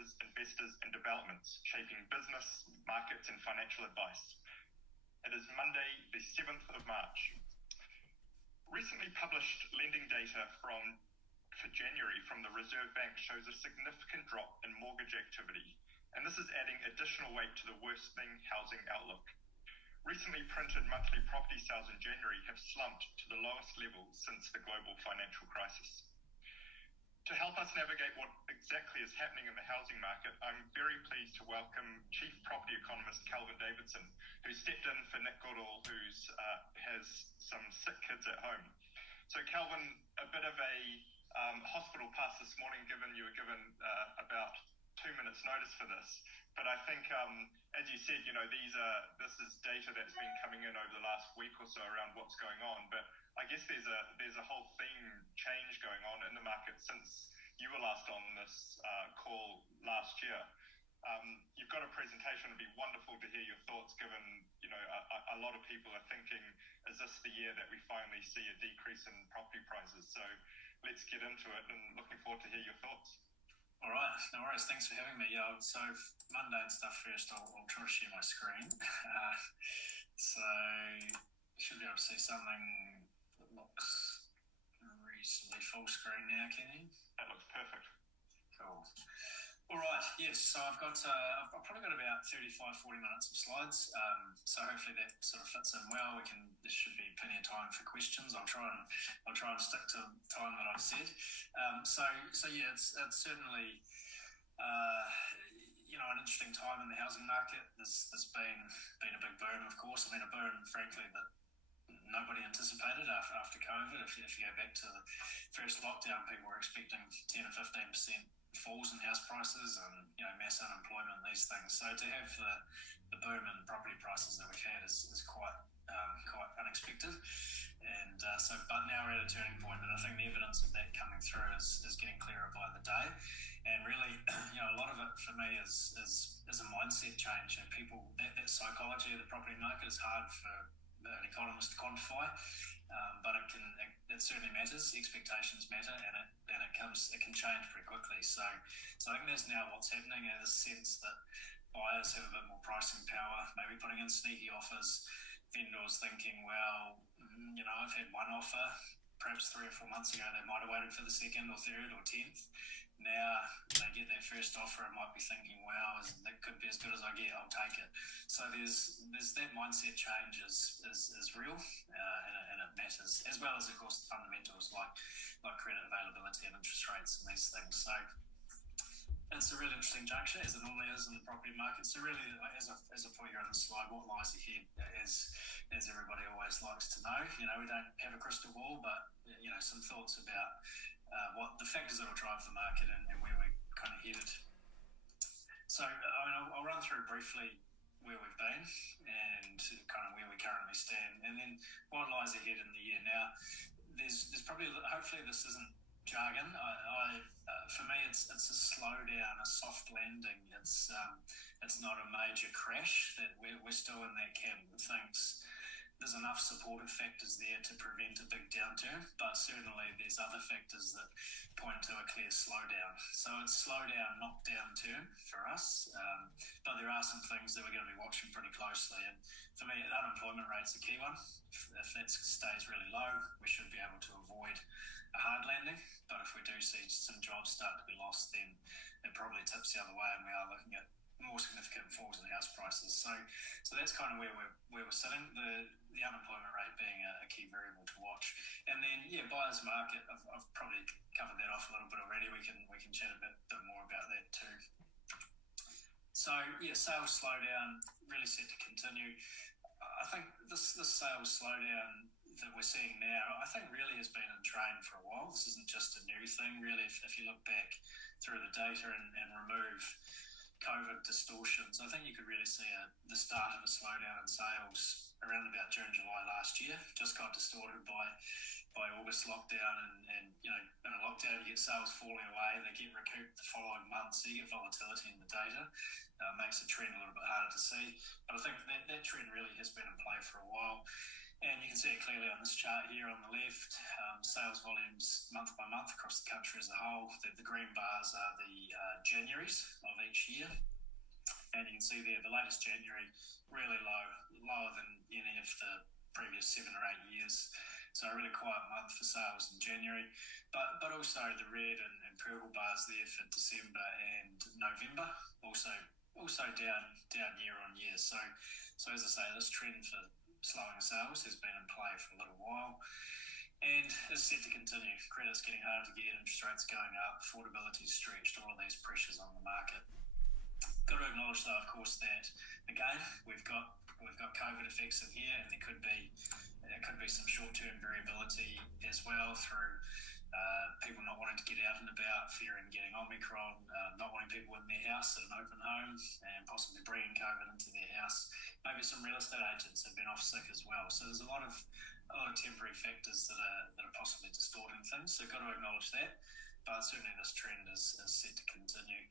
traders, investors, and developments shaping business, markets, and financial advice. It is Monday, the 7th of March. Recently published lending data for January from the Reserve Bank shows a significant drop in mortgage activity, and this is adding additional weight to the worsening housing outlook. Recently printed monthly property sales in January have slumped to the lowest level since the global financial crisis. To help us navigate what exactly is happening in the housing market, I'm very pleased to welcome Chief Property Economist Kelvin Davidson, who stepped in for Nick Goodall, who has some sick kids at home. So Kelvin, a bit of a hospital pass this morning, given you were given about 2 minutes notice for this. But I think, as you said, this is data that's been coming in over the last week or so around what's going on. But I guess there's a whole theme change going on in the market since you were last on this call last year. You've got a presentation. It'd be wonderful to hear your thoughts, given a lot of people are thinking, is this the year that we finally see a decrease in property prices? So let's get into it, and looking forward to hear your thoughts. All right, no worries. Thanks for having me. So Monday and stuff first, I'll try to share my screen. So you should be able to see something that looks reasonably full screen now, can you? That looks perfect. Cool. All right, yes, so I've probably got about 35-40 minutes of slides, so hopefully that sort of fits in well. There should be plenty of time for questions. I'll try and stick to the time that I've said. So yeah, it's certainly an interesting time in the housing market. There's been a big boom, of course. I mean, a boom, frankly, that nobody anticipated after COVID. If you go back to the first lockdown, people were expecting 10 or 15% falls in house prices and mass unemployment and these things. So to have the boom in property prices that we've had is quite unexpected. And but now we're at a turning point, and I think the evidence of that coming through is getting clearer by the day. And really, a lot of it for me is a mindset change. And people, that psychology of the property market is hard for an economist to quantify, but it certainly matters. Expectations matter, and it can change pretty quickly. So I think that's now what's happening, in the sense that buyers have a bit more pricing power, maybe putting in sneaky offers. Vendors thinking, well, I've had one offer. Perhaps 3 or 4 months ago, they might have waited for the second or third or 10th. Now they get their first offer and might be thinking, wow, that could be as good as I get, I'll take it. So there's that mindset change is real, and it matters, as well as, of course, the fundamentals like credit availability and interest rates and these things. So it's a really interesting juncture, as it normally is in the property market. So really, as I put here on the slide, what lies ahead, as everybody always likes to know. We don't have a crystal ball, but some thoughts about what the factors that will drive the market and where we're kind of headed. So I'll run through briefly where we've been and kind of where we currently stand, and then what lies ahead in the year. Now, there's probably, hopefully this isn't jargon. For me, it's a slowdown, a soft landing. It's not a major crash. That we're still in that camp that thinks there's enough supportive factors there to prevent a big downturn, but certainly there's other factors that point to a clear slowdown. So it's slowdown, not downturn for us, but there are some things that we're going to be watching pretty closely. And for me, the unemployment rate's a key one. If that stays really low, we should be able to avoid a hard landing. But if we do see some jobs start to be lost, then it probably tips the other way, and we are looking at more significant falls in house prices. So that's kind of where we're sitting. The unemployment rate being a key variable to watch. And then buyer's market. I've probably covered that off a little bit already. We can chat a bit more about that too. So sales slowdown really set to continue. I think this sales slowdown that we're seeing now, I think really has been in train for a while. This isn't just a new thing, really. If you look back through the data and remove COVID distortions, I think you could really see the start of a slowdown in sales around about June, July last year. Just got distorted by August lockdown, and in a lockdown you get sales falling away, they get recouped the following month, so you get volatility in the data. Makes the trend a little bit harder to see, but I think that trend really has been in play for a while. And you can see it clearly on this chart here on the left. Sales volumes month by month across the country as a whole. The green bars are the Januaries of each year. And you can see there the latest January, really lower than any of the previous 7 or 8 years. So a really quiet month for sales in January, but also the red and purple bars there for December and November, also down year on year. So as I say, this trend for slowing sales has been in play for a little while and is set to continue. Credit's getting harder to get, interest rates going up, affordability is stretched, all of these pressures on the market. Got to acknowledge though, of course, that again we've got COVID effects in here, and there could be some short-term variability as well through people not wanting to get out and about, fearing getting Omicron, not wanting people in their house at an open home, and possibly bringing COVID into their house. Maybe some real estate agents have been off sick as well. So there's a lot of temporary factors that are possibly distorting things. So got to acknowledge that. But certainly this trend is set to continue.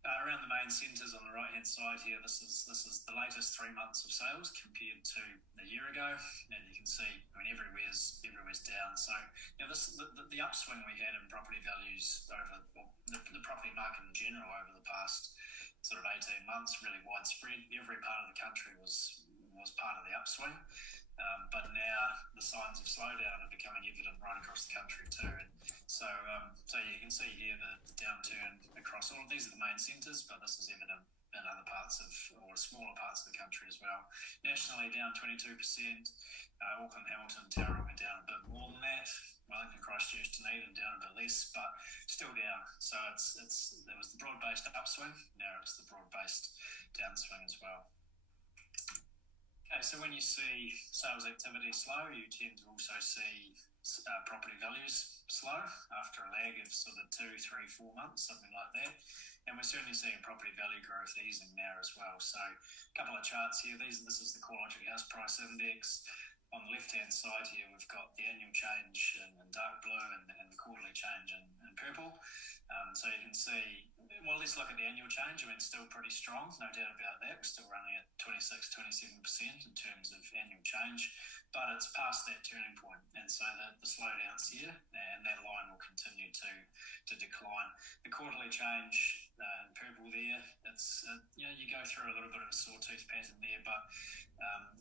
Around the main centres on the right-hand side here, this is the latest 3 months of sales compared to a year ago, and you can see, everywhere's down. So, the upswing we had in property values over the property market in general over the past sort of 18 months, really widespread. Every part of the country was part of the upswing, but now the signs of slowdown are becoming evident right across the country too. And so you can see here the downturn across all of these are the main centres, but this is evident in other parts or smaller parts of the country as well. Nationally, down 22%. Auckland, Hamilton, Tauranga down a bit more than that. Wellington, Christchurch, Dunedin down a bit less, but still down. So there was the broad-based upswing. Now it's the broad-based downswing as well. Okay, so when you see sales activity slow, you tend to also see property values slow after a lag of sort of 2, 3, 4 months, something like that. And we're certainly seeing property value growth easing now as well. So a couple of charts here. This is the CoreLogic House Price Index. On the left-hand side here, we've got the annual change in dark blue and the quarterly change in purple. So you can see, well, let's look at the annual change. Still pretty strong, no doubt about that. We're still running at 26, 27% in terms of annual change, but it's past that turning point. And so the slowdown's here, and that line will continue to decline. The quarterly change in purple there, it's, you go through a little bit of a sawtooth pattern there, but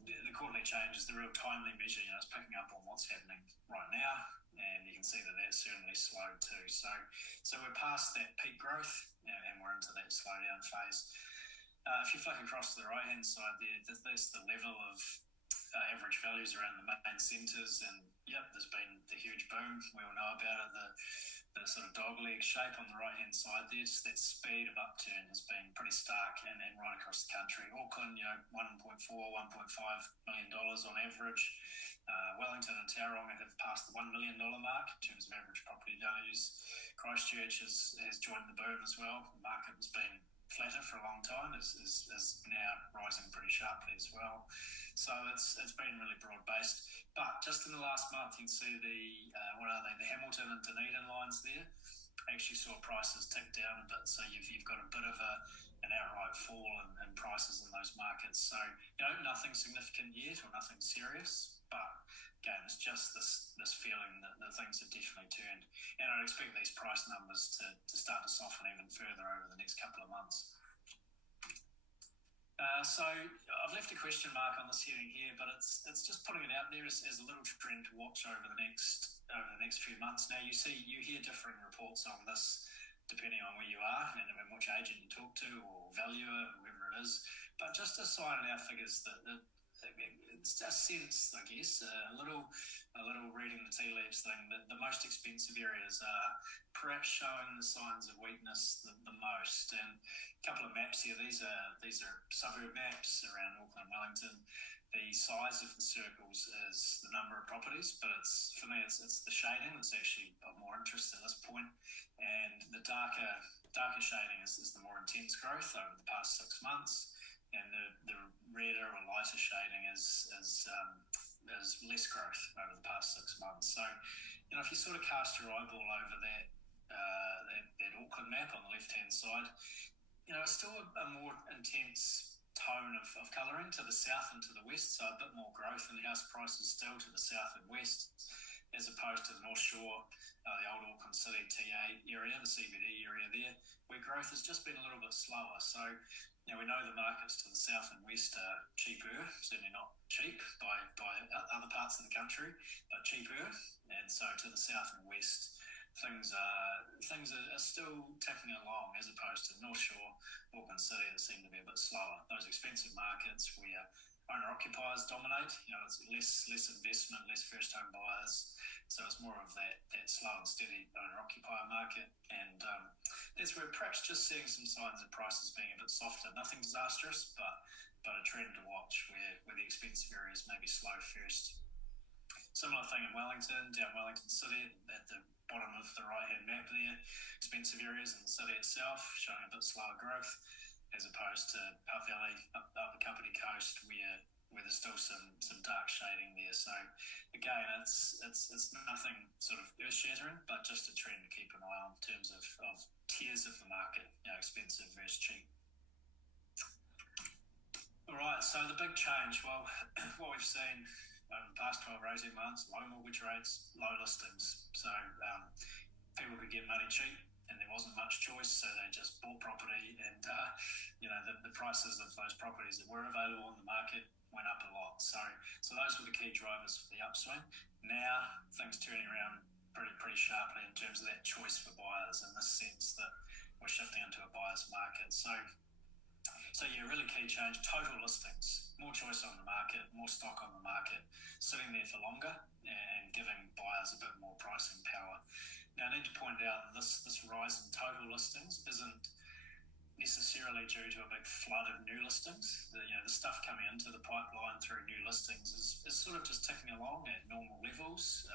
the quarterly change is the real timely measure. It's picking up on what's happening right now, and you can see that that's certainly slowed too. So we're past that peak growth, and we're into that slowdown phase. If you flick across to the right-hand side there, that's the level of average values around the main centres, and there's been the huge boom. We all know about it, the sort of dog leg shape on the right-hand side there. Just that speed of upturn has been pretty stark and right across the country. Auckland, $1.4, $1.5 million on average. Wellington and Tauranga have passed the $1 million mark in terms of average property values. Christchurch has joined the boom as well. The market has been flatter for a long time, is now rising pretty sharply as well. So it's been really broad-based. But just in the last month, you can see the Hamilton and Dunedin lines there actually saw prices tick down a bit. So you've got a bit of an outright fall in prices in those markets. So, nothing significant yet or nothing serious, but again, it's just this feeling that things have definitely turned. And I'd expect these price numbers to start to soften even further over the next couple of months. So I've left a question mark on this heading here, but it's just putting it out there as a little trend to watch over the next few months. Now you hear differing reports on this depending on where you are and which agent you talk to or valuer, whoever it is. But just a sign in our figures that it's a sense, I guess, a little reading the tea leaves thing, that the most expensive areas are perhaps showing the signs of weakness the most. And a couple of maps here. These are suburb maps around Auckland and Wellington. The size of the circles is the number of properties, but for me it's the shading that's actually of more interest at this point. And the darker shading is the more intense growth over the past 6 months. And the redder or lighter shading is less growth over the past 6 months. So, if you sort of cast your eyeball over that Auckland map on the left-hand side, it's still a more intense tone of colouring to the south and to the west, so a bit more growth in house prices still to the south and west. as opposed to the North Shore, the old Auckland City TA area, the CBD area there, where growth has just been a little bit slower. So, we know the markets to the south and west are cheaper, certainly not cheap by other parts of the country, but cheaper. And so to the south and west, things are still ticking along, as opposed to North Shore, Auckland City, that seem to be a bit slower. Those expensive markets where owner-occupiers dominate, it's less investment, less first-home buyers. So it's more of that slow and steady owner-occupier market. And that's where perhaps just seeing some signs of prices being a bit softer. Nothing disastrous, but a trend to watch where the expensive areas maybe slow first. Similar thing in Wellington, down Wellington City, at the bottom of the right-hand map there, expensive areas in the city itself showing a bit slower growth, as opposed to Hutt Valley, up the Kapiti Coast, where there's still some dark shading there. So again, it's nothing sort of earth-shattering, but just a trend to keep an eye on in terms of tiers of the market, expensive versus cheap. All right, so the big change, well, what we've seen over the past 12 or 18 months, low mortgage rates, low listings. So people could get money cheap, and there wasn't much choice, so they just bought property, and the prices of those properties that were available on the market went up a lot. So those were the key drivers for the upswing. Now things turning around pretty sharply in terms of that choice for buyers, in the sense that we're shifting into a buyer's market. So yeah, really key change. Total listings, more choice on the market, more stock on the market, sitting there for longer, and giving buyers a bit more pricing power. Now, I need to point out that this rise in total listings isn't necessarily due to a big flood of new listings. The stuff coming into the pipeline through new listings is sort of just ticking along at normal levels.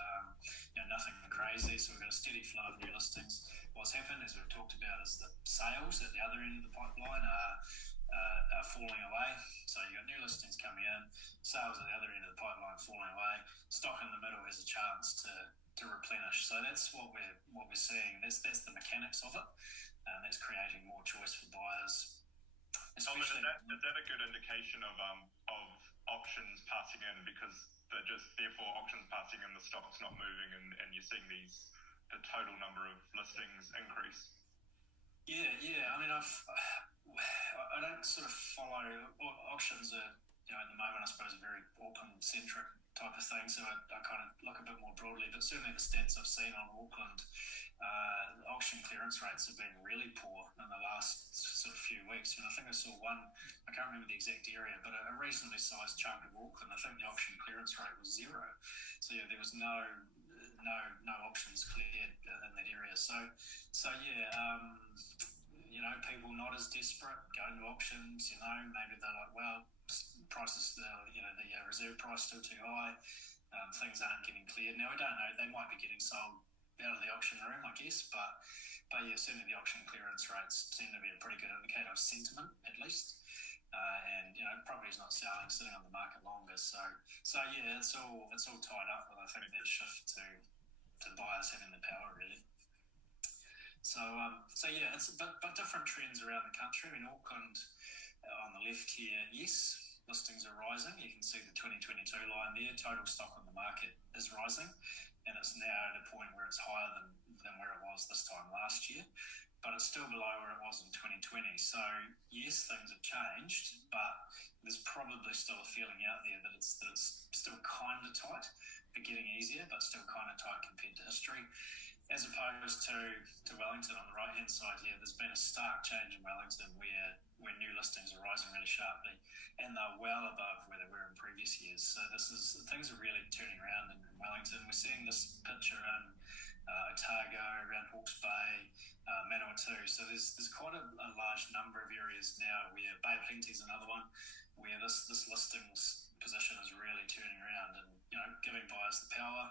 Nothing crazy. So we've got a steady flow of new listings. What's happened, as we've talked about, is that sales at the other end of the pipeline are falling away. So you've got new listings coming in, sales at the other end of the pipeline falling away. Stock in the middle has a chance to replenish. So that's what we're seeing. That's the mechanics of it, and that's creating more choice for buyers. Especially, is that a good indication of auctions passing in, because they're just therefore auctions passing in, the stock's not moving, and you're seeing the total number of listings increase? Yeah. I mean, I don't sort of follow auctions. At the moment, I suppose, a very Auckland-centric type of thing, so I kind of look a bit more broadly. But certainly the stats I've seen on Auckland, auction clearance rates have been really poor in the last sort of few weeks. I think I saw one, I can't remember the exact area, but a reasonably sized chunk of Auckland, I think the auction clearance rate was 0. So yeah, there was no auctions cleared in that area. So yeah, people not as desperate going to auctions. Maybe they're like, well, prices, the reserve price still too high. Things aren't getting cleared. Now, I don't know. They might be getting sold out of the auction room, I guess. But yeah, certainly the auction clearance rates seem to be a pretty good indicator of sentiment, at least. And property's not selling, sitting on the market longer. So yeah, it's all tied up with, I think, that shift to buyers having the power, really. So yeah, but different trends around the country. I mean, Auckland, on the left here, yes, listings are rising. You can see the 2022 line there. Total stock on the market is rising, and it's now at a point where it's higher than where it was this time last year, but it's still below where it was in 2020. So yes, things have changed, but there's probably still a feeling out there that it's still kind of tight, but getting easier, but still kind of tight compared to history. As opposed to Wellington on the right-hand side here, there's been a stark change in Wellington where new listings are rising really sharply, and they're well above where they were in previous years. So things are really turning around in Wellington. We're seeing this picture in Otago, around Hawke's Bay, Manawatu. So there's quite a large number of areas now where Bay of Plenty is another one, where this listings position is really turning around and giving buyers the power.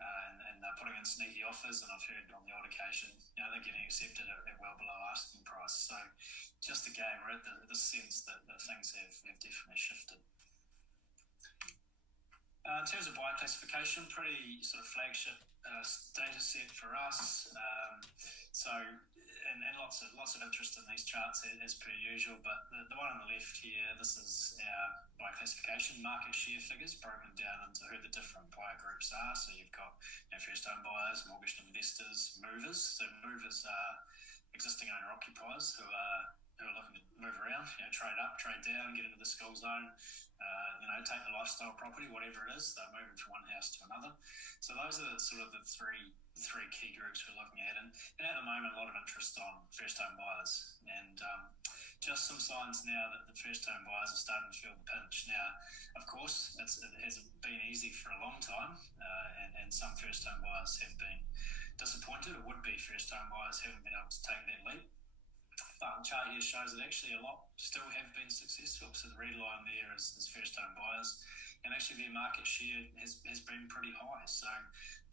And they're putting in sneaky offers, and I've heard on the odd occasion, they're getting accepted at well below asking price. So just again, we're at the sense that things have definitely shifted. In terms of buyer classification, pretty sort of flagship data set for us. So and lots of interest in these charts as per usual. But the one on the left here, this is our by classification market share figures broken down into who the different buyer groups are. So you've got first home buyers, mortgage investors, movers. So movers are existing owner occupiers who are looking to move around, trade up, trade down, get into the school zone, take the lifestyle property, whatever it is. They're moving from one house to another. So those are sort of the three key groups we're looking at. And at the moment, a lot of interest on first home buyers. And just some signs now that the first home buyers are starting to feel the pinch. Now, of course, it hasn't been easy for a long time. And some first home buyers have been disappointed, or would be first home buyers haven't been able to take that leap. But the chart here shows that actually a lot still have been successful. So the red line there is first home buyers. And actually their market share has been pretty high. So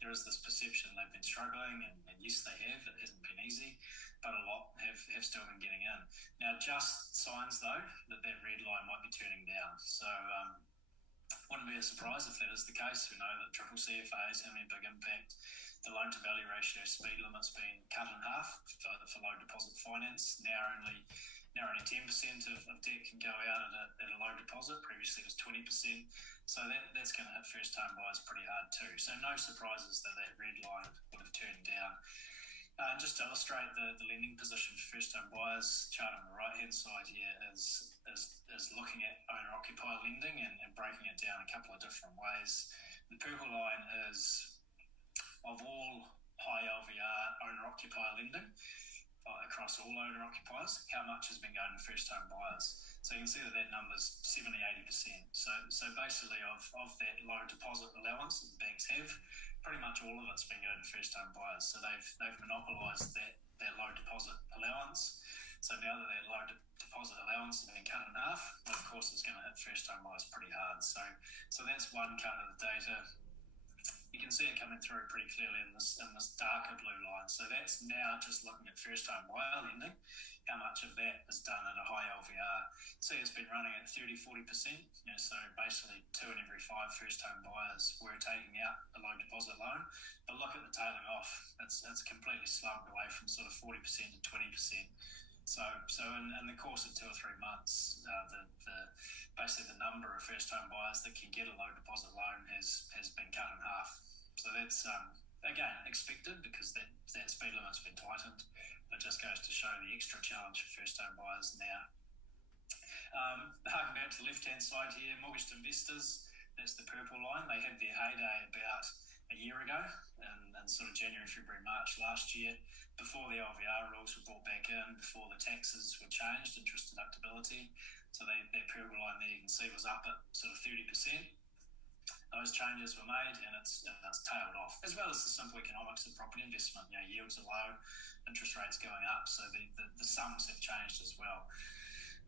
there is this perception they've been struggling, and yes, they have. It hasn't been easy, but a lot have still been getting in. Now, just signs, though, that red line might be turning down. So wouldn't be a surprise if that is the case. We know that triple CFA is having a big impact. The loan-to-value ratio speed limit's been cut in half for low deposit finance. Now only 10% of debt can go out at a low deposit. Previously it was 20%. So that's going to hit first home buyers pretty hard too. So no surprises that red line would have turned down. Just to illustrate the lending position for first home buyers, chart on the right-hand side here is looking at owner-occupier lending and breaking it down a couple of different ways. The purple line is of all high LVR owner-occupier lending across all owner-occupiers, how much has been going to first-home buyers. So you can see that number's 70-80%. So basically of that low deposit allowance that the banks have, pretty much all of it's been going to first-home buyers. So they've monopolised that low deposit allowance. So now that low deposit allowance has been cut in half, well, of course it's going to hit first-home buyers pretty hard. So that's one cut of the data. You can see it coming through pretty clearly in this darker blue line. So that's now just looking at first home buyer lending, how much of that is done at a high LVR. See, it's been running at 30-40%. So basically 2 in every 5 first home buyers were taking out a low deposit loan. But look at the tailing off. It's completely slumped away from sort of 40% to 20%. So in the course of 2 or 3 months, basically the number of first home buyers that can get a low deposit loan has been cut in half. So that's again expected because that speed limit's been tightened. It just goes to show the extra challenge for first home buyers now. Harking back to the left hand side here, mortgage investors, that's the purple line. They had their heyday about a year ago in sort of January, February, March last year, before the LVR rules were brought back in, before the taxes were changed, interest deductibility. So that purple line there you can see was up at sort of 30%. Those changes were made and it's tailed off, as well as the simple economics of property investment. Yields are low, interest rates going up, so the sums have changed as well,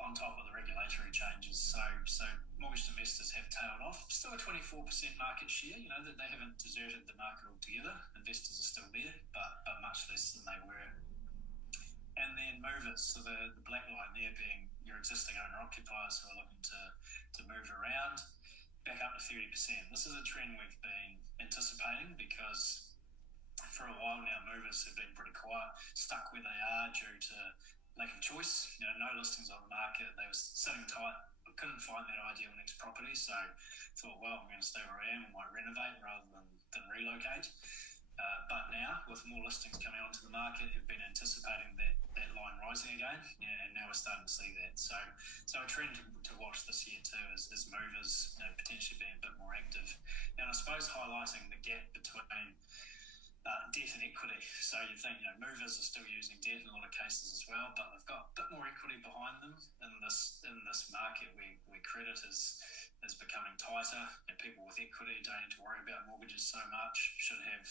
on top of the regulatory changes. So mortgage investors have tailed off. Still a 24% market share. That they haven't deserted the market altogether. Investors are still there, but much less than they were. And then movers, so the black line there being your existing owner-occupiers who are looking to move around, back up to 30%. This is a trend we've been anticipating because for a while now, movers have been pretty quiet, stuck where they are due to lack of choice. No listings on the market. They were sitting tight, but couldn't find that ideal next property. So thought, well, I'm going to stay where I am and might renovate rather than relocate. But now, with more listings coming onto the market, have been anticipating that line rising again, and now we're starting to see that. So a trend to watch this year too is movers potentially being a bit more active. And I suppose highlighting the gap between debt and equity. So you think movers are still using debt in a lot of cases as well, but they've got a bit more equity behind them in this market where credit is becoming tighter. People with equity don't need to worry about mortgages so much, should have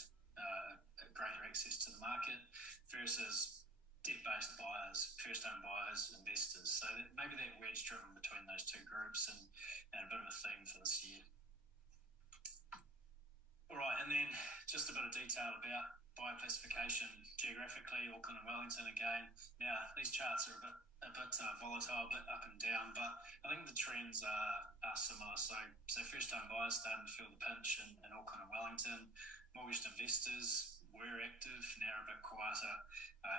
greater access to the market versus debt-based buyers, first-home buyers, investors. So maybe that wedge driven between those two groups and a bit of a theme for this year. All right, and then just a bit of detail about buyer classification geographically, Auckland and Wellington again. Now, these charts are a bit volatile, a bit up and down, but I think the trends are similar. So first-time buyers starting to feel the pinch in Auckland and Wellington. Mortgage investors were active, now a bit quieter,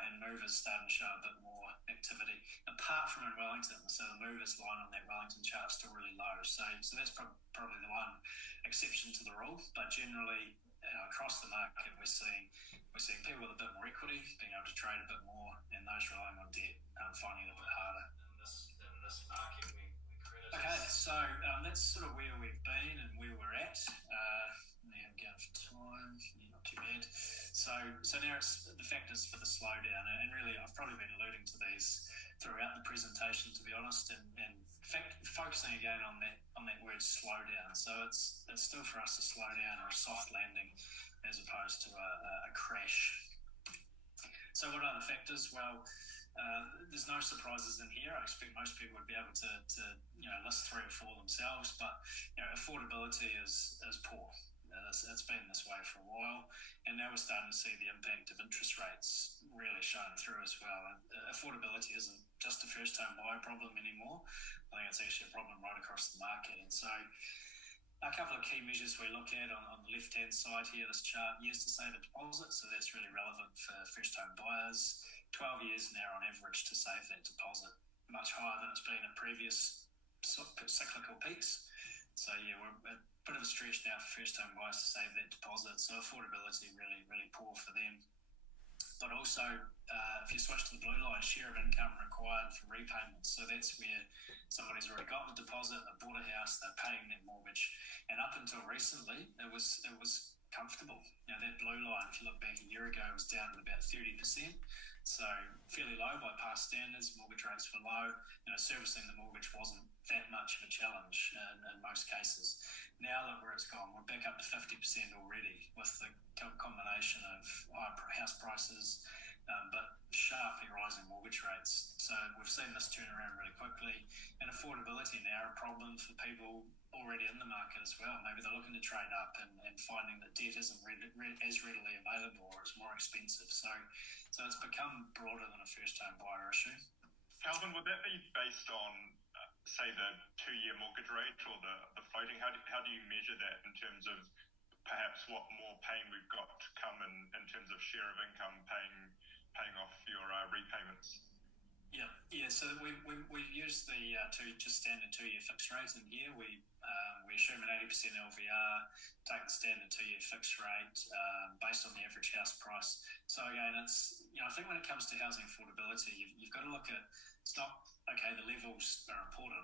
and movers starting to show a bit more activity. Apart from in Wellington, so the movers line on that Wellington chart is still really low. So that's probably the one exception to the rule. But generally, across the market, we're seeing people with a bit more equity being able to trade a bit more, and those relying on debt finding it a bit harder. In this market, we credit. Okay, so that's sort of where we've been and where we're at. I'm going for time. Yeah, not too bad. So now it's the factors for the slowdown, and really I've probably been alluding to these throughout the presentation, to be honest, and focusing again on that word slowdown. So it's still for us a slowdown or a soft landing as opposed to a crash. So what are the factors? Well, there's no surprises in here. I expect most people would be able to list 3 or 4 themselves, but affordability is poor. It's been this way for a while, and now we're starting to see the impact of interest rates really showing through as well. Affordability isn't just a first-time buyer problem anymore. I think it's actually a problem right across the market. And so a couple of key measures we look at on the left-hand side here, this chart, years to save a deposit. So that's really relevant for first-home buyers. 12 years now on average to save that deposit, much higher than it's been at previous cyclical peaks. So yeah, we're a bit of a stretch now for first-home buyers to save that deposit. So affordability really, really poor for them. But also, if you switch to the blue line, share of income required for repayments. So that's where somebody's already got the deposit, they bought a house, they're paying their mortgage. And up until recently, it was comfortable. That blue line, if you look back a year ago, was down at about 30%. So fairly low by past standards. Mortgage rates were low. Servicing the mortgage wasn't that much of a challenge in most cases. Now look where it's gone. We're back up to 50% already with the combination of high house prices, but sharply rising mortgage rates. So we've seen this turn around really quickly, and affordability now a problem for people already in the market as well. Maybe they're looking to trade up and finding that debt isn't as readily available, or it's more expensive. So it's become broader than a first-home buyer issue. Calvin, would that be based on, say, the 2-year mortgage rate or the floating? How do you measure that in terms of perhaps what more pain we've got to come in terms of share of income paying off your repayments? Yeah. So we use the just standard 2-year fixed rate in here. We assume an 80% LVR, take the standard 2-year fixed rate based on the average house price. So again, it's I think when it comes to housing affordability, you've got to look at, it's not okay, the levels are important,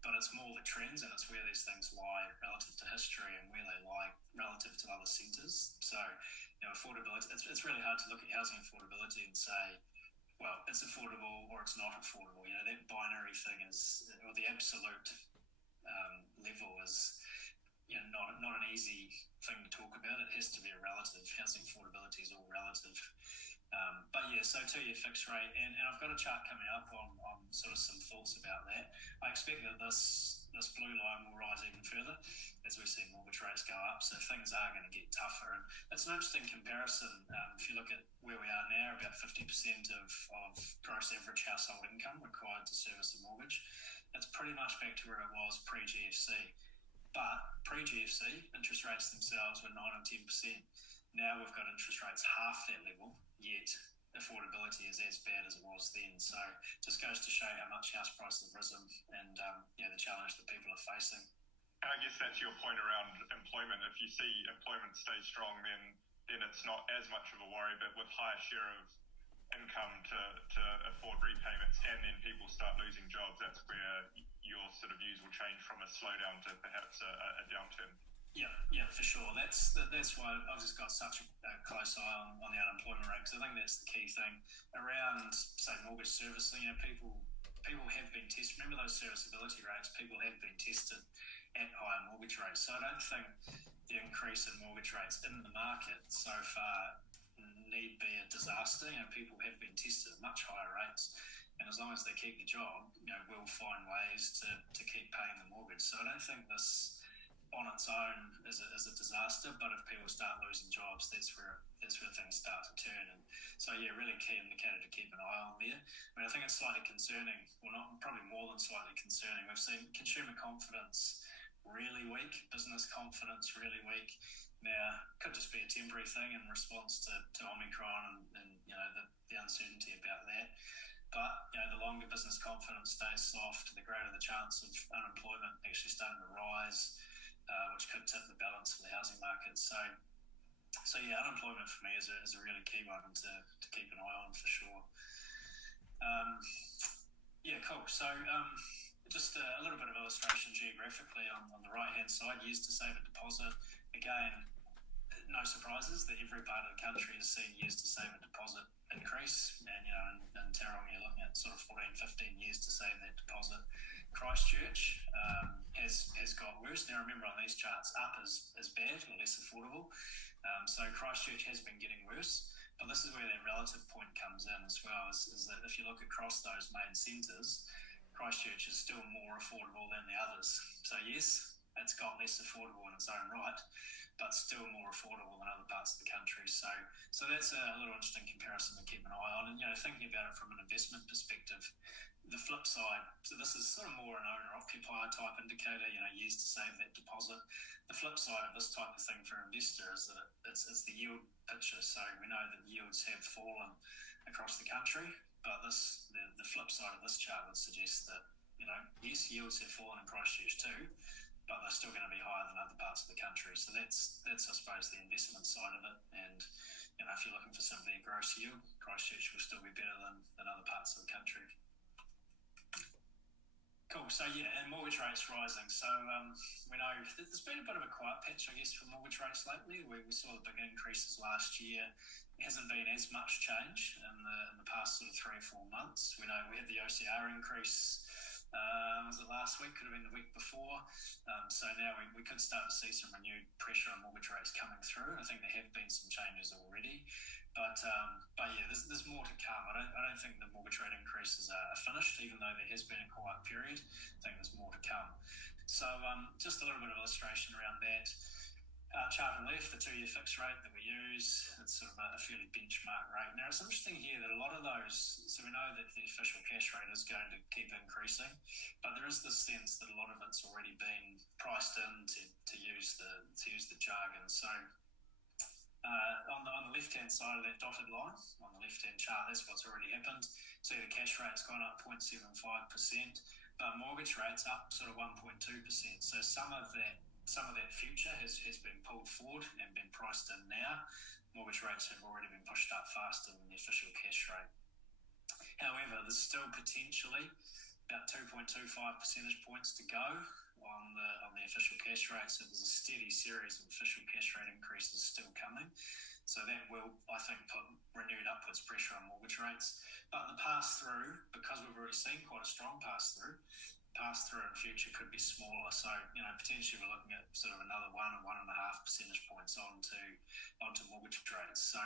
but it's more the trends, and it's where these things lie relative to history and where they lie relative to other centres. So affordability, it's really hard to look at housing affordability and say, well, it's affordable or it's not affordable. That binary thing is, or the absolute level is not an easy thing to talk about. It has to be a relative. Housing affordability is all relative. But yeah, so 2-year fixed rate, and I've got a chart coming up on sort of some thoughts about that. I expect that this blue line will rise even further as we see mortgage rates go up, so things are going to get tougher. And it's an interesting comparison. If you look at where we are now, about 50% of gross average household income required to service a mortgage. It's pretty much back to where it was pre-GFC. But pre-GFC, interest rates themselves were 9 or 10%. Now we've got interest rates half that level, yet affordability is as bad as it was then. So it just goes to show how much house prices have risen and the challenge that people are facing. And I guess that's your point around employment. If you see employment stay strong, then it's not as much of a worry, but with higher share of income to afford repayments, and then people start losing jobs, that's where your sort of views will change from a slowdown to perhaps a downturn. Yeah, for sure. That's why I've just got such a close eye on the unemployment rate, because I think that's the key thing around, say, mortgage servicing. People have been tested. Remember those serviceability rates? People have been tested at higher mortgage rates. So I don't think the increase in mortgage rates in the market so far need be a disaster. People have been tested at much higher rates, and as long as they keep the job, we'll find ways to keep paying the mortgage. So I don't think this on its own is a disaster, but if people start losing jobs, that's where things start to turn. And so really key indicator to keep an eye on there. I think it's slightly concerning, well, not probably more than slightly concerning. We've seen consumer confidence really weak, business confidence really weak. Now, could just be a temporary thing in response to Omicron and the uncertainty about that. But the longer business confidence stays soft, the greater the chance of unemployment actually starting to rise, which could tip the balance of the housing market. So unemployment for me is a really key one to keep an eye on for sure. Cool. So just a little bit of illustration geographically on the right-hand side, years to save a deposit. Again, no surprises that every part of the country has seen years to save a deposit increase. And, in Tauranga, you're looking at sort of 14, 15 years to save that deposit. Christchurch has got worse. Now, remember on these charts, up is bad or less affordable. So Christchurch has been getting worse. But this is where that relative point comes in as well, is that if you look across those main centres, Christchurch is still more affordable than the others. So yes, it's got less affordable in its own right, but still more affordable than other parts of the country. So that's a little interesting comparison to keep an eye on. And, thinking about it from an investment perspective, the flip side, so this is sort of more an owner-occupier type indicator, years to save that deposit. The flip side of this type of thing for an investor is that it's the yield picture. So we know that yields have fallen across the country, but the flip side of this chart would suggest that, yes, yields have fallen in Christchurch too, but they're still going to be higher than other parts of the country. So that's I suppose, the investment side of it. And, if you're looking for simply a gross yield, Christchurch will still be better than other parts of the country. Cool. So, and mortgage rates rising. So we know there's been a bit of a quiet patch, I guess, for mortgage rates lately. We saw the big increases last year. There hasn't been as much change in the past sort of 3 or 4 months. We know we had the OCR increase. Was it last week? Could have been the week before. So now we could start to see some renewed pressure on mortgage rates coming through. I think there have been some changes already. But there's more to come. I don't think the mortgage rate increases are finished, even though there has been a quiet period. I think there's more to come. So just a little bit of illustration around that. Chart on the left, the 2-year fixed rate that we use, it's sort of a fairly benchmark rate. Now, it's interesting here that a lot of those, so we know that the official cash rate is going to keep increasing, but there is this sense that a lot of it's already been priced in to use the jargon. So on the left-hand side of that dotted line, on the left-hand chart, that's what's already happened. So the cash rate's gone up 0.75%, but mortgage rate's up sort of 1.2%. So some of that future has been pulled forward and been priced in now. Mortgage rates have already been pushed up faster than the official cash rate. However, there's still potentially about 2.25 percentage points to go on the official cash rate. So there's a steady series of official cash rate increases still coming. So that will, I think, put renewed upwards pressure on mortgage rates. But the pass-through, because we've already seen quite a strong pass-through in future could be smaller. So, potentially we're looking at sort of another 1.5 percentage points onto mortgage rates. So,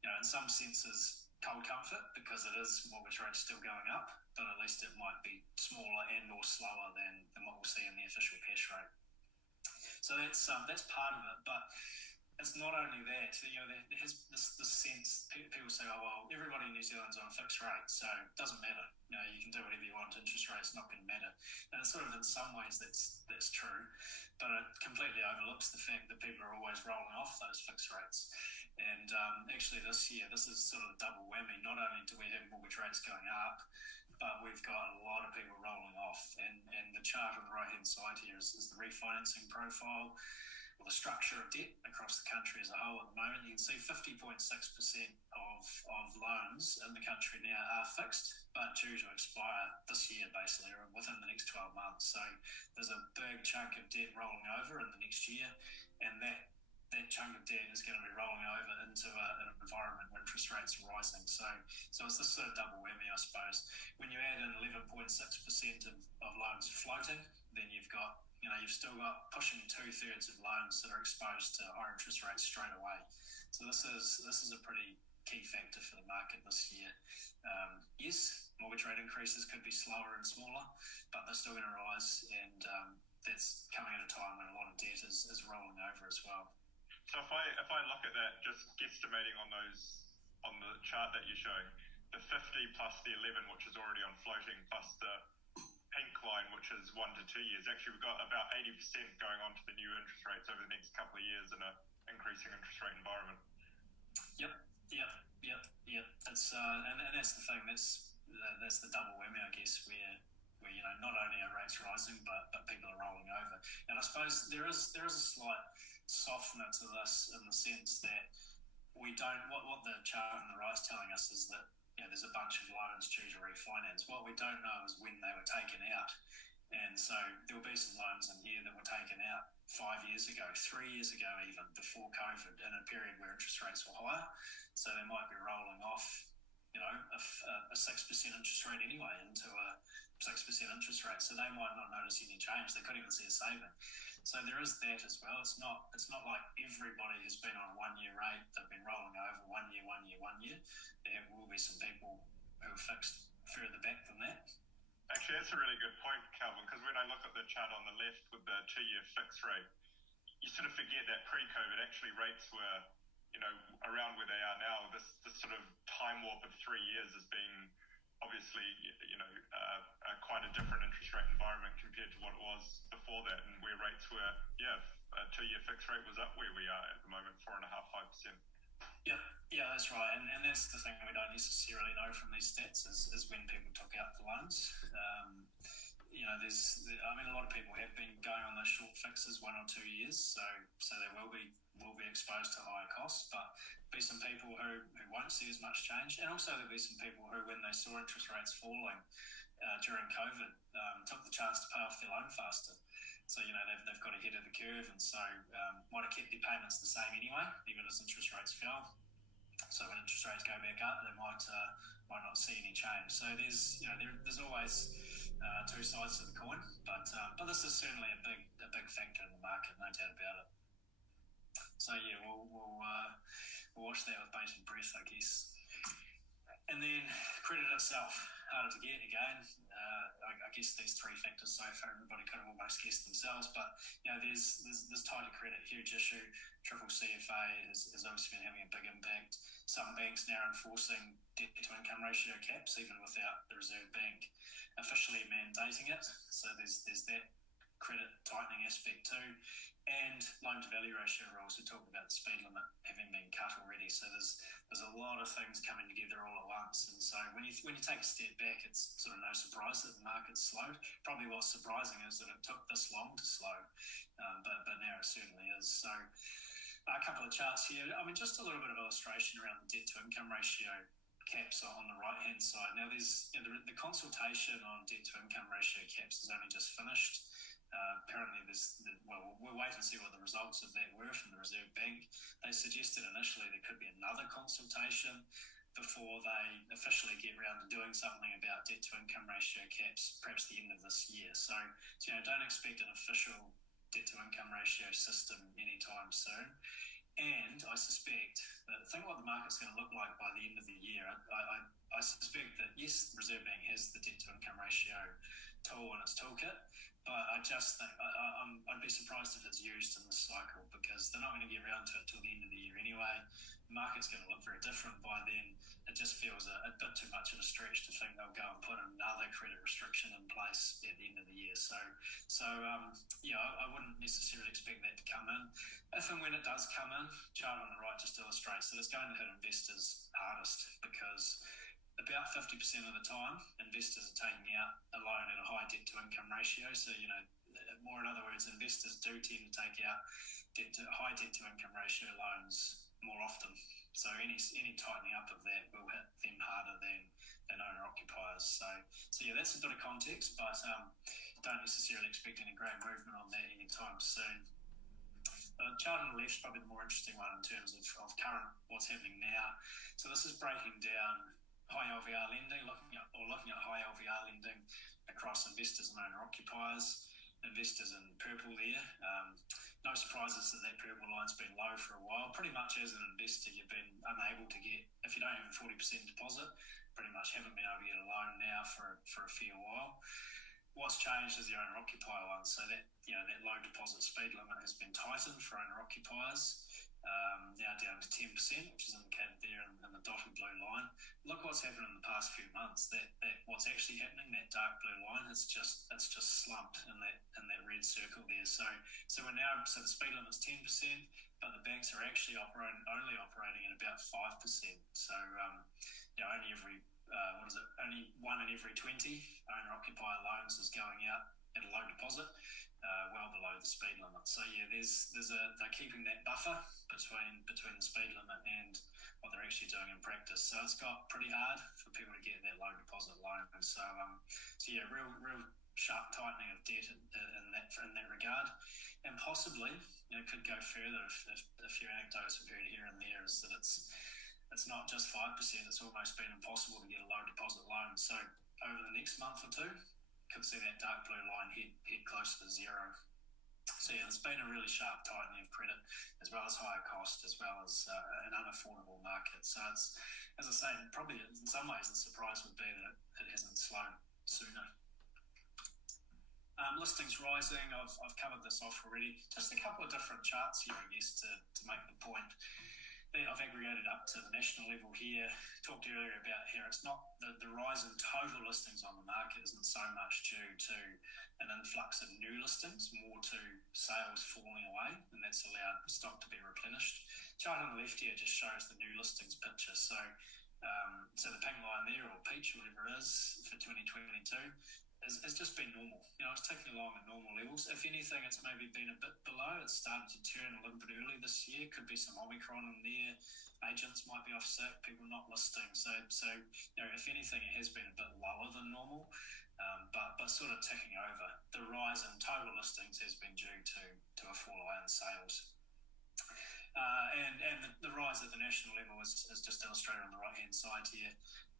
in some senses, cold comfort because it is mortgage rates still going up, but at least it might be smaller and or slower than what we'll see in the official cash rate. So that's part of it. But it's not only that, there has this sense, people say, oh, well, everybody in New Zealand's on a fixed rate, so it doesn't matter. You can do whatever you want, interest rate's not going to matter. And it's sort of in some ways that's true, but it completely overlooks the fact that people are always rolling off those fixed rates. And actually this year, this is sort of a double whammy. Not only do we have mortgage rates going up, but we've got a lot of people rolling off. And the chart on the right-hand side here is the refinancing profile, or the structure of debt across the country as a whole at the moment. You can see 50.6% of loans in the country now are fixed, but due to expire this year, basically, or within the next 12 months. So there's a big chunk of debt rolling over in the next year, and that chunk of debt is going to be rolling over into an environment where interest rates are rising. So it's this sort of double whammy, I suppose. When you add in 11.6% of loans floating, then you've still got pushing 2/3 of loans that are exposed to higher interest rates straight away. So this is a pretty key factor for the market this year. Yes, mortgage rate increases could be slower and smaller, but they're still going to rise, and that's coming at a time when a lot of debt is rolling over as well. So if I look at that, just guesstimating on the chart that you're showing, the 50 plus the 11, which is already on floating, plus the pink line, which is 1 to 2 years. Actually, we've got about 80% going on to the new interest rates over the next couple of years in an increasing interest rate environment. Yep. It's and that's the thing. That's the double whammy, I guess, where not only are rates rising, but people are rolling over. And I suppose there is a slight softener to this in the sense that we don't. What the chart on the right is telling us is that there's a bunch of loans due to refinance. What we don't know is when they were taken out. And so there will be some loans in here that were taken out 5 years ago, 3 years ago even, before COVID, in a period where interest rates were higher. So they might be rolling off, a 6% interest rate anyway into a 6% interest rate. So they might not notice any change. They couldn't even see a saving. So there is that as well. It's not like everybody has been on a 1 year rate. They've been rolling over 1 year. There will be some people who are fixed further back than that. Actually, that's a really good point, Calvin, because when I look at the chart on the left with the 2 year fixed rate, you sort of forget that pre-COVID actually rates were, around where they are now. This sort of time warp of 3 years has been obviously, quite a different interest rate environment compared to what it was before that, and where rates were, a 2 year fixed rate was up where we are at the moment, 4.5%, 5%. Yeah, that's right, and that's the thing we don't necessarily know from these stats is when people took out the loans. A lot of people have been going on those short fixes 1 or 2 years, so they will be exposed to higher costs, but there'll be some people who won't see as much change, and also there'll be some people who, when they saw interest rates falling during COVID, took the chance to pay off their loan faster. So, they've got ahead of the curve, and so might have kept their payments the same anyway, even as interest rates fell. So when interest rates go back up, they might not see any change. So there's always two sides to the coin, but this is certainly a big factor in the market, no doubt about it. So yeah, we'll watch that with bated breath, I guess. And then credit itself, harder to get again. I guess these three factors so far, everybody could have almost guessed themselves, but there's tighter credit, huge issue. Triple CFA has obviously been having a big impact. Some banks now enforcing debt to income ratio caps, even without the Reserve Bank officially mandating it. So there's that credit tightening aspect too. And loan to value ratio rules. We talked about the speed limit having been cut already. So there's a lot of things coming together all at once. And so when you take a step back, it's sort of no surprise that the market's slowed. Probably what's surprising is that it took this long to slow, but now it certainly is. So a couple of charts here. Just a little bit of illustration around the debt to income ratio caps on the right hand side. Now there's the consultation on debt to income ratio caps has only just finished. Apparently we'll wait and see what the results of that were from the Reserve Bank. They suggested initially there could be another consultation before they officially get around to doing something about debt to income ratio caps, perhaps the end of this year. So don't expect an official debt to income ratio system anytime soon. And I suspect that think what the market's going to look like by the end of the year. I suspect that yes, the Reserve Bank has the debt to income ratio tool in its toolkit, but I just think I'd be surprised if it's used in this cycle because they're not going to get around to it till the end of the year anyway. The market's going to look very different by then. It just feels a bit too much of a stretch to think they'll go and put another credit restriction in place at the end of the year. I wouldn't necessarily expect that to come in. If and when it does come in, chart on the right just illustrates that it's going to hit investors hardest because about 50% of the time, investors are taking out a loan at a high debt to income ratio. So, more in other words, investors do tend to take out high debt to income ratio loans more often. So any tightening up of that will hit them harder than owner occupiers. So that's a bit of context, but don't necessarily expect any great movement on that anytime soon. The chart on the left is probably the more interesting one in terms of current what's happening now. So this is breaking down high LVR lending, looking at high LVR lending across investors and owner occupiers. Investors in purple there. No surprises that purple line's been low for a while. Pretty much as an investor, you've been unable to get, if you don't have a 40% deposit, pretty much haven't been able to get a loan now for a fair while. What's changed is the owner occupier one. So that low deposit speed limit has been tightened for owner occupiers. now down to 10%, which is indicated there in the dotted blue line. Look what's happened in the past few months. That what's actually happening, that dark blue line, it's just slumped in that red circle there. So the speed limit's 10%, but the banks are actually only operating at about 5%. So only 1 in every 20 owner-occupier loans is going out at a low deposit, well below the speed limit. So they're keeping that buffer between the speed limit and what they're actually doing in practice. So it's got pretty hard for people to get that low deposit loan. So real sharp tightening of debt in that regard, and possibly could go further if a few anecdotes we've heard here and there is that it's not just 5%. It's almost been impossible to get a low deposit loan. So over the next month or two, could see that dark blue line head closer to zero. So there's been a really sharp tightening of credit, as well as higher cost, as well as an unaffordable market. So it's, as I say, probably in some ways the surprise would be that it hasn't slowed sooner. Listings rising, I've covered this off already. Just a couple of different charts here, I guess, to make the point. I've aggregated up to the national level here. Talked earlier about how it's not the rise in total listings on the market isn't so much due to an influx of new listings, more to sales falling away, and that's allowed stock to be replenished. Chart on the left here just shows the new listings picture. So the pink line there, or peach, whatever it is, for 2022, has just been normal. It's ticking along at normal levels. If anything, it's maybe been a bit below. It's started to turn a little bit early this year. Could be some Omicron in there. Agents might be off sick. People not listing. So if anything, it has been a bit lower than normal, but sort of ticking over. The rise in total listings has been due to a fall away in sales. And the rise at the national level is just illustrated on the right-hand side here.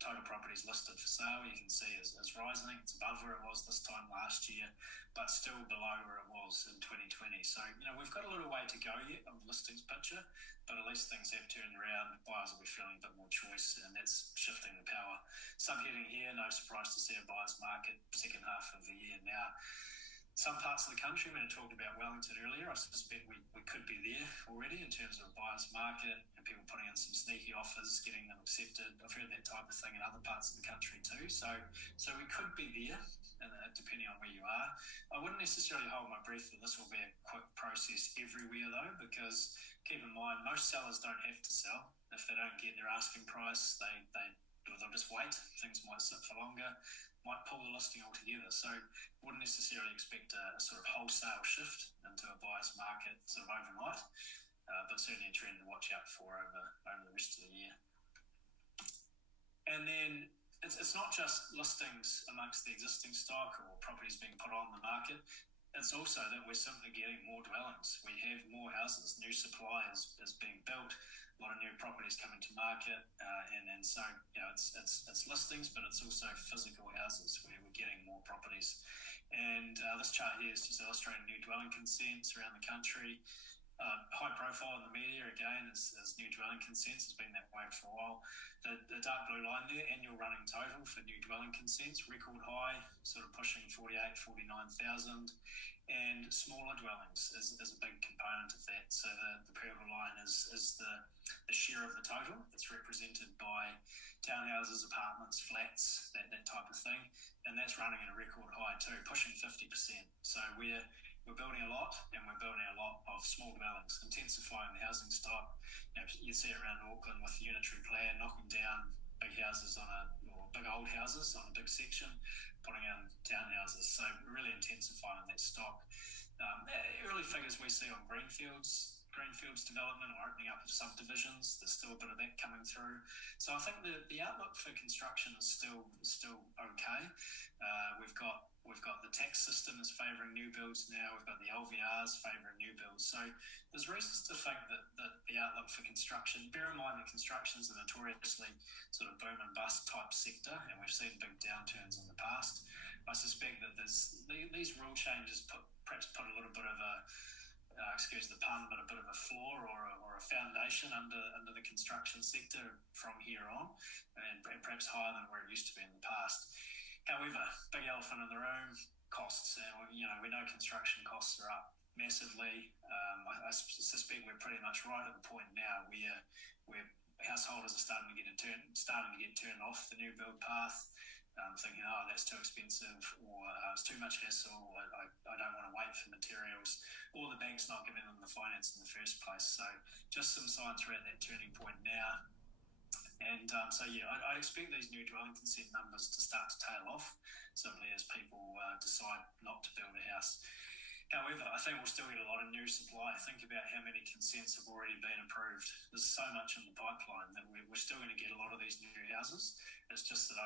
Total properties listed for sale, you can see, is rising. It's above where it was this time last year, but still below where it was in 2020. So, we've got a little way to go yet on the listings picture, but at least things have turned around. Buyers will be feeling a bit more choice, and that's shifting the power. Subheading here, no surprise to see a buyer's market second half of the year now. Some parts of the country, when I talked about Wellington earlier, I suspect we could be there already in terms of a buyer's market and people putting in some sneaky offers, getting them accepted. I've heard that type of thing in other parts of the country too. So we could be there, depending on where you are. I wouldn't necessarily hold my breath that this will be a quick process everywhere though, because keep in mind, most sellers don't have to sell. If they don't get their asking price, they'll just wait. Things might sit for longer, might pull the listing altogether. So wouldn't necessarily expect a sort of wholesale shift into a buyer's market sort of overnight, but certainly a trend to watch out for over the rest of the year. And then it's not just listings amongst the existing stock or properties being put on the market. It's also that we're simply getting more dwellings. We have more houses. New supply is being built. A lot of new properties coming to market, and so it's listings, but it's also physical houses where we're getting more properties. And this chart here is just illustrating new dwelling consents around the country. High profile in the media again is new dwelling consents. Has been that way for a while. The dark blue line there, annual running total for new dwelling consents, record high, sort of pushing 49,000. And smaller dwellings is a big component of that. So the purple line is the share of the total. It's represented by townhouses, apartments, flats, that type of thing, and that's running at a record high too, pushing 50%. So we're building a lot, and we're building a lot of small dwellings, intensifying the housing stock. You see it around Auckland with the unitary plan, knocking down big houses or big old houses on a big section, putting in townhouses. So we're really intensifying that stock. Early figures we see on Greenfields development or opening up of subdivisions, there's still a bit of that coming through. So I think the outlook for construction is still okay. We've got the tax system is favouring new builds now. We've got the LVRs favouring new builds. So there's reasons to think that the outlook for construction, bear in mind that construction is a notoriously sort of boom and bust type sector, and we've seen big downturns in the past. I suspect that these rule changes perhaps put a little bit of a excuse the pun, but a bit of a floor or a foundation under the construction sector from here on, and perhaps higher than where it used to be in the past. However, big elephant in the room, costs. We know construction costs are up massively. I suspect we're pretty much right at the point now where householders are starting to get turned off the new build path, thinking, oh, that's too expensive, or it's too much hassle, I don't want to wait for materials, or the bank's not giving them the finance in the first place. So just some signs we're at that turning point now. And I expect these new dwelling consent numbers to start to tail off simply as people decide not to build a house. However, I think we'll still get a lot of new supply. Think about how many consents have already been approved. There's so much in the pipeline that we're still going to get a lot of these new houses. It's just that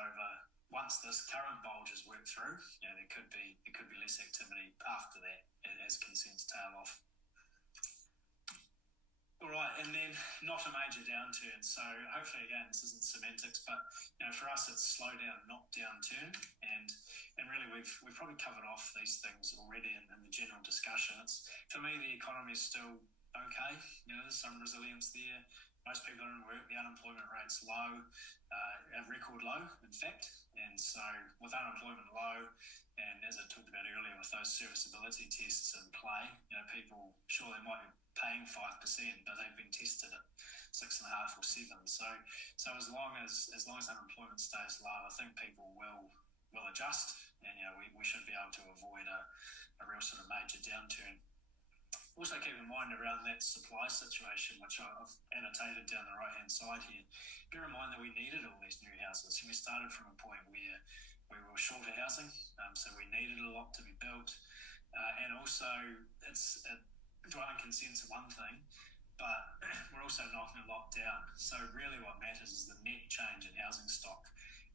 once this current bulge is worked through, there could be less activity after that as consents tail off. All right, and then not a major downturn. So hopefully, again, this isn't semantics, but for us, it's slow down, not downturn. And really, we've probably covered off these things already in the general discussion. For me, the economy is still okay. There's some resilience there. Most people are in work. The unemployment rate's low, a record low, in fact. And so with unemployment low, and as I talked about earlier, with those serviceability tests in play, people, sure, they might be paying 5%, but they've been tested at 6.5 or 7. So as long as unemployment stays low, I think people will adjust, and we should be able to avoid a real sort of major downturn. Also keep in mind around that supply situation, which I've annotated down the right-hand side here, bear in mind that we needed all these new houses. We started from a point where we were short of housing, so we needed a lot to be built. And also, dwelling consents are one thing, but we're also knocking a lot down. So really what matters is the net change in housing stock,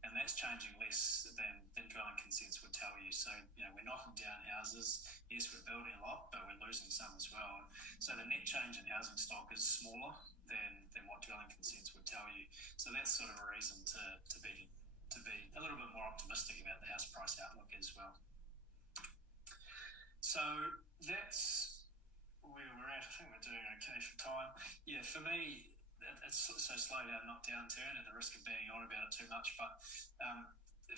and that's changing less than dwelling consents would tell you. So, we're knocking down houses. Yes, we're building a lot, but we're losing some as well. So the net change in housing stock is smaller than what dwelling consents would tell you. So that's sort of a reason to be a little bit more optimistic about the house price outlook as well. So that's where we're at. I think we're doing okay for time. Yeah, for me, it's so slow down, not downturn, at the risk of being on about it too much. But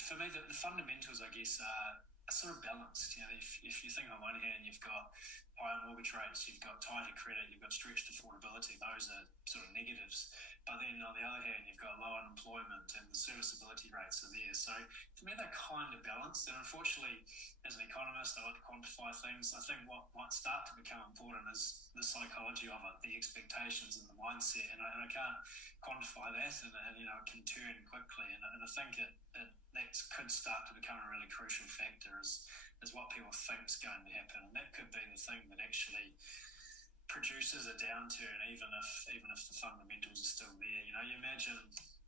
for me, the fundamentals, I guess, are sort of balanced. If you think on one hand you've got higher mortgage rates, you've got tighter credit, you've got stretched affordability, those are sort of negatives. But then on the other hand, you've got low unemployment and the serviceability rates are there. So for me, they're kind of balanced. And unfortunately, as an economist, I like to quantify things. I think what might start to become important is the psychology of it, the expectations and the mindset. And I can't quantify that, and it can turn quickly. And I think that could start to become a really crucial factor is what people think is going to happen. And that could be the thing that actually produces a downturn, even if the fundamentals are still there. You imagine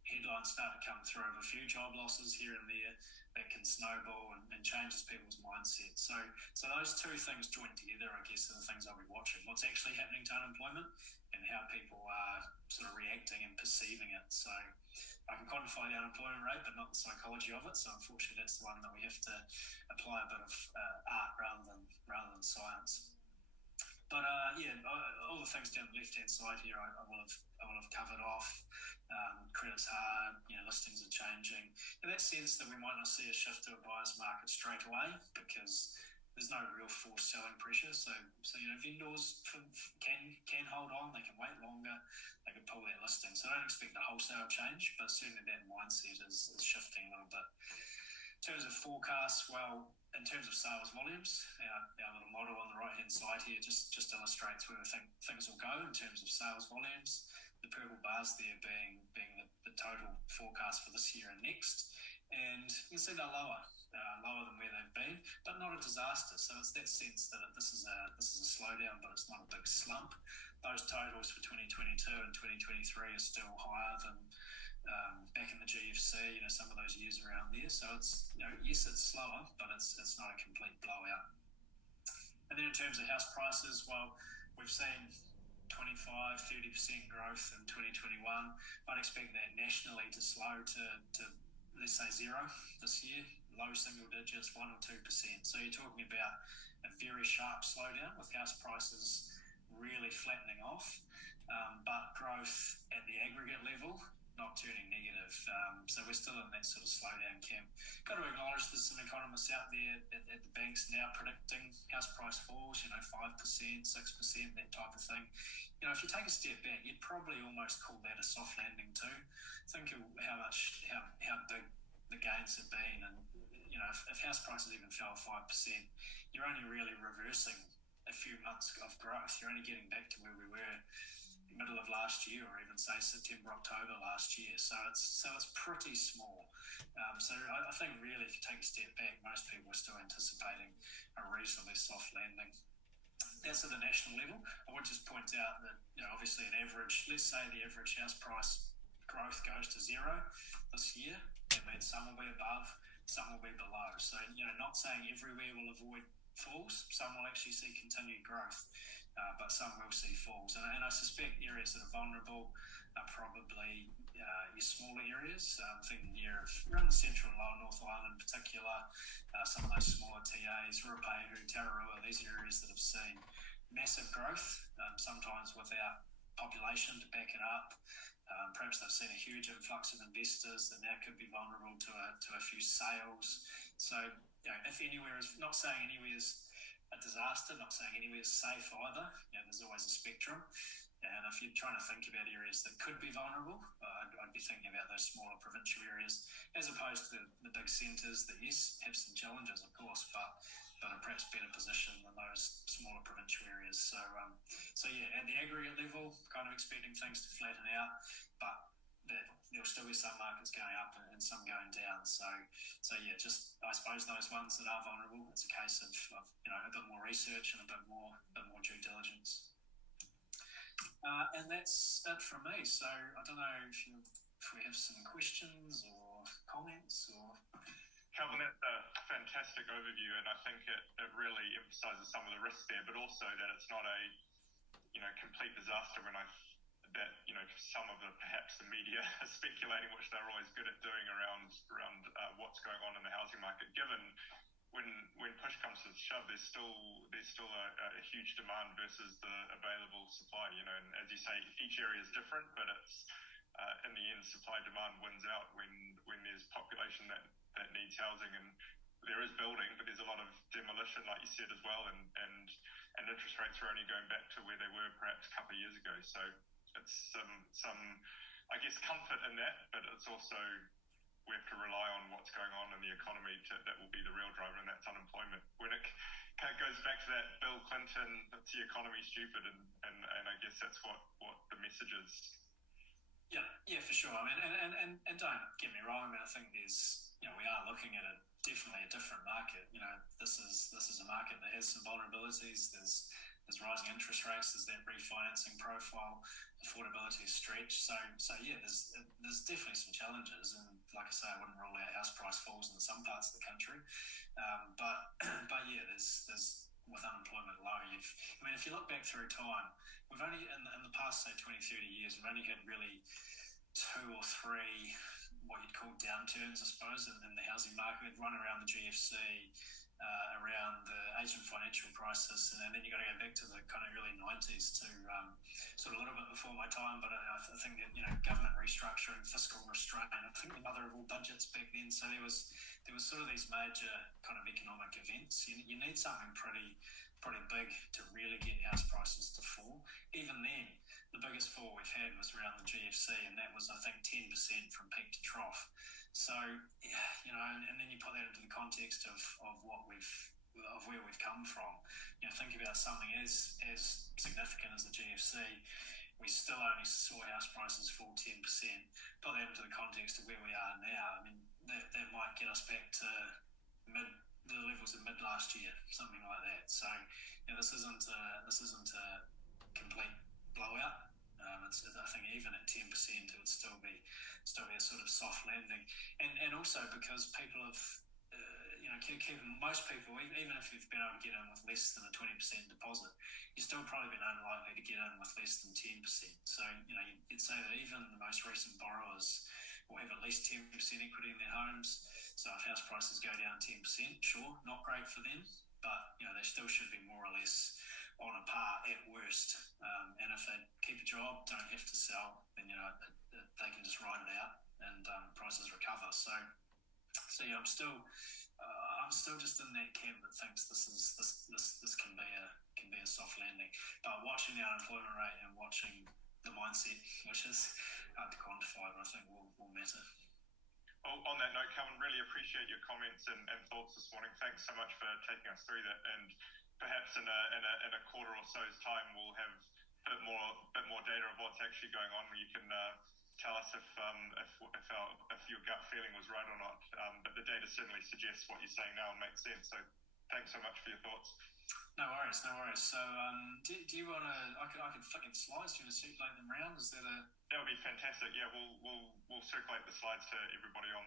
headlines start to come through of a few job losses here and there that can snowball and changes people's mindset. So those two things joined together, I guess, are the things I'll be watching. What's actually happening to unemployment and how people are sort of reacting and perceiving it. So I can quantify the unemployment rate, but not the psychology of it. So unfortunately, that's the one that we have to apply a bit of art rather than science. But all the things down the left-hand side here, I will have covered off. Credit's hard, listings are changing. In that sense that we might not see a shift to a buyer's market straight away because there's no real forced selling pressure. So vendors can hold on, they can wait longer, they can pull their listing. So I don't expect a wholesale change, but certainly that mindset is shifting a little bit. In terms of forecasts, in terms of sales volumes, our little model on the right-hand side here just illustrates where we think things will go in terms of sales volumes. The purple bars there being the total forecast for this year and next. And you can see they're lower than where they've been, but not a disaster. So it's that sense that this is a slowdown, but it's not a big slump. Those totals for 2022 and 2023 are still higher than back in the GFC, some of those years around there. So it's, yes, it's slower, but it's not a complete blowout. And then in terms of house prices, we've seen 25-30% growth in 2021. I'd expect that nationally to slow to let's say zero this year, low single digits, 1 or 2%. So you're talking about a very sharp slowdown with house prices really flattening off, but growth at the aggregate level not turning negative. So we're still in that sort of slowdown camp. Got to acknowledge there's some economists out there at the banks now predicting house price falls, 5%, 6%, that type of thing. If you take a step back, you'd probably almost call that a soft landing too. Think of how big the gains have been, and if house prices even fell 5%, you're only really reversing a few months of growth. You're only getting back to where we were middle of last year, or even say September, October last year. So it's pretty small. So I think really, if you take a step back, most people are still anticipating a reasonably soft landing. That's at the national level. I would just point out that obviously an average, let's say the average house price growth goes to zero this year. That means some will be above, some will be below. So not saying everywhere will avoid falls. Some will actually see continued growth. But some will see falls. And I suspect areas that are vulnerable are probably your smaller areas. Thinking here around the central and lower North Island in particular, some of those smaller TAs, Ruapehu, Tararua, these are areas that have seen massive growth, sometimes without population to back it up. Perhaps they've seen a huge influx of investors that now could be vulnerable to a few sales. So, if anywhere is, not saying anywhere is a disaster, not saying anywhere is safe either. There's always a spectrum. And if you're trying to think about areas that could be vulnerable, I'd be thinking about those smaller provincial areas as opposed to the big centres that, yes, have some challenges, of course, but are perhaps better positioned than those smaller provincial areas. So yeah, at the aggregate level, kind of expecting things to flatten out, but there'll still be some markets going up and some going down. So yeah, just I suppose those ones that are vulnerable, it's a case of a bit more research and a bit more due diligence. And that's it from me. So I don't know if we have some questions or comments or. Calvin, that's a fantastic overview, and I think it really emphasises some of the risks there, but also that it's not a complete disaster when some of perhaps the media are speculating, which they're always good at doing around what's going on in the housing market. Given when push comes to shove, there's still a huge demand versus the available supply. And as you say, each area is different, but it's in the end, supply demand wins out when there's population that needs housing, and there is building, but there's a lot of demolition, like you said as well, and interest rates are only going back to where they were perhaps a couple of years ago. So it's some I guess comfort in that, but it's also we have to rely on what's going on in the economy that will be the real driver, and that's unemployment. When it goes back to that Bill Clinton, that's the economy stupid, and I guess that's what the message is. Yeah, for sure. I mean, and don't get me wrong. I mean, I think there's we are looking at definitely a different market. This is a market that has some vulnerabilities. There's rising interest rates. There's that refinancing profile. Affordability is stretched. So yeah, there's definitely some challenges. And like I say, I wouldn't rule out house price falls in some parts of the country. But yeah, there's with unemployment low. If you look back through time, we've only in the past say 20, 30 years, we've only had really 2 or 3 what you'd call downturns, I suppose, in the housing market. Run around the GFC, around the Asian financial crisis, and then you got to go back to the kind of early 90s to sort of a little bit before my time. But I think that government restructuring, fiscal restraint, I think the mother of all budgets back then. So there was sort of these major kind of economic events. You need something pretty big to really get house prices to fall. Even then, the biggest fall we've had was around the GFC, and that was, I think, 10% from peak to trough. So, and then you put that into the context of where we've come from. Think about something as significant as the GFC. We still only saw house prices fall 10%. Put that into the context of where we are now. I mean, that might get us back to the levels of mid last year, something like that. So, this isn't a complete blowout. I think even at 10%, it would still be a sort of soft landing, and also because people have, most people, even if you've been able to get in with less than a 20% deposit, you've still probably been unlikely to get in with less than 10%. So you'd say that even the most recent borrowers will have at least 10% equity in their homes. So if house prices go down 10%, sure, not great for them, but they still should be more or less on a par at worst. And if they keep a job, don't have to sell, then they can just ride it out and prices recover. So yeah, I'm still just in that camp that thinks this can be a soft landing. But watching the unemployment rate and watching the mindset, which is hard to quantify, but I think will matter. On that note, Calvin, really appreciate your comments and thoughts this morning. Thanks so much for taking us through that. And perhaps in a quarter or so's time, we'll have a bit more data of what's actually going on, where you can tell us if your gut feeling was right or not. But the data certainly suggests what you're saying now makes sense. So thanks so much for your thoughts. No worries. So do you want to? I could flick in slides. Do you want to circulate them around? Is that a? That would be fantastic. Yeah, we'll circulate the slides to everybody on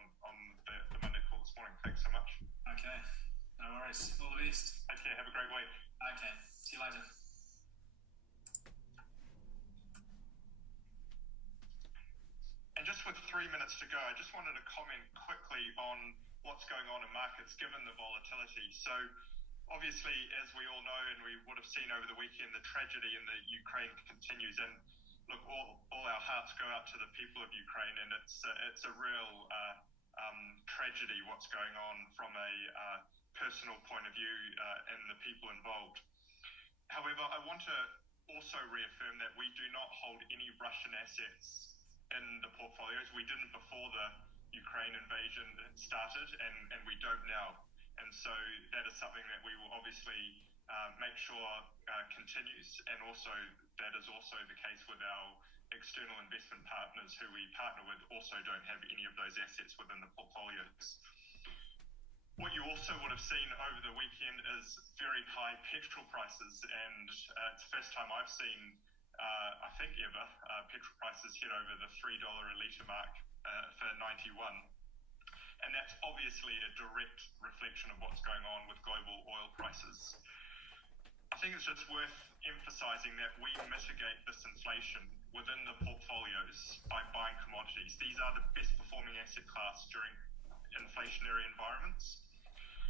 the Monday call this morning. Thanks so much. Okay. No worries. All the best. Okay. Have a great week. Okay. See you later. And just with 3 minutes to go, I just wanted to comment quickly on what's going on in markets given the volatility. So obviously, as we all know, and we would have seen over the weekend, the tragedy in the Ukraine continues. And look, all our hearts go out to the people of Ukraine, and it's a real tragedy what's going on from a personal point of view and the people involved. However, I want to also reaffirm that we do not hold any Russian assets in the portfolios. We didn't before the Ukraine invasion started, and we don't now. And so that is something that we will obviously make sure continues, and also that is also the case with our external investment partners who we partner with also don't have any of those assets within the portfolios. What you also would have seen over the weekend is very high petrol prices, and it's the first time I've seen, I think ever, petrol prices hit over the $3 a litre mark for 91. And that's obviously a direct reflection of what's going on with global oil prices. I think it's just worth emphasising that we mitigate this inflation within the portfolios by buying commodities. These are the best performing asset class during inflationary environments.